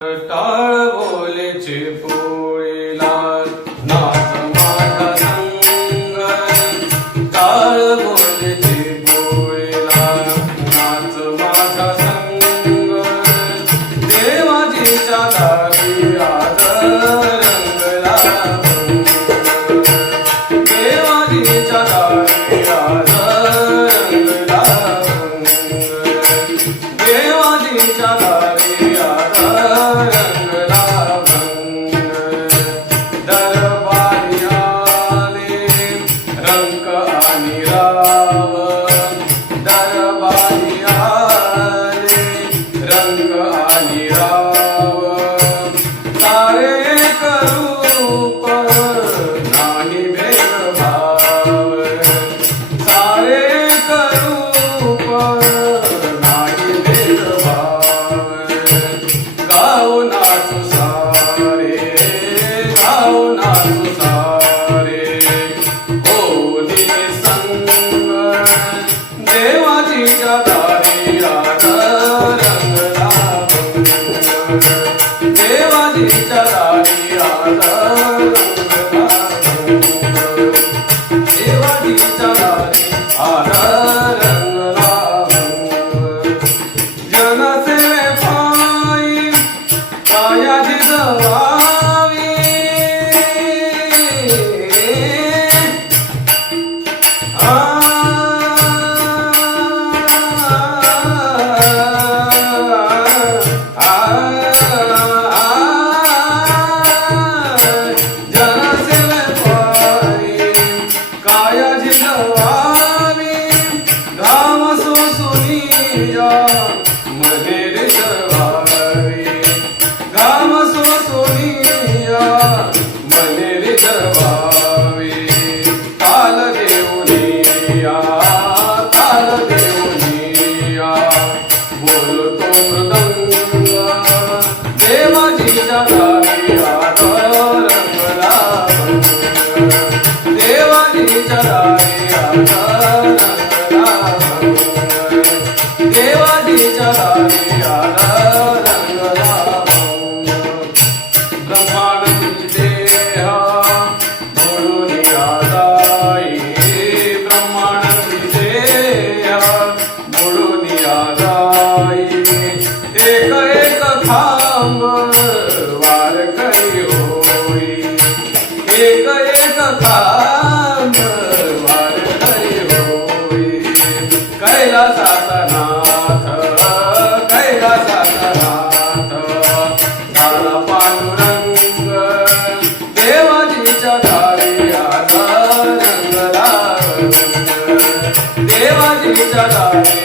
टाळ बोलेचे पोळीला नाच माझा संग, टाळ बोलेचे पोळीला नाच माझा संग, देवाजीच्या दारी आज रंगला भंग, देवाजीच्या दारी आज रंगला भंग, देवाजीच्या दारी आज रंगला भंग, दरबारी आले रंक आणि राव, दरबारी आले रंक आणि राव, सारे एक रूप नाही भेदभाव, सारे एक रूप नाही भेदभाव, गाव नाचू सारे, गाव नाचू सारे, होली संग, देवाजीच्या दारी आज रंगला भंग, देवाजीच्या दारी आज रंगला भंग, देवाजीच्या दारी आज रंगला भंग, जनसेवे पायी कायाची जवावी, जनसेवे पायी कायाची जवावी, घाम सोसुनिया महेर जवावी, घाम सोसुनिया महेर जवावी, ताल देऊनिया, ताल देऊनिया, बोलतो मृदंग, देवाजीच्या दारी आज रंगला भंग, देवाजीच्या दारी आज रंगला भंग, देवाजीच्या दारी आज रंगला भंग, ब्रह्मांड देहा म्हणून यादाई, ब्रह्मांड देहा म्हणून यादाई, एक एक खांब वारकरी होई, एक एक खांब वारकरी होई, कैलासाचा नाथ, कैलासाचा नाथ, झाला पांडुरंग, देवाजीच्या दारी आज रंगला भंग, देवाजीच्या दारी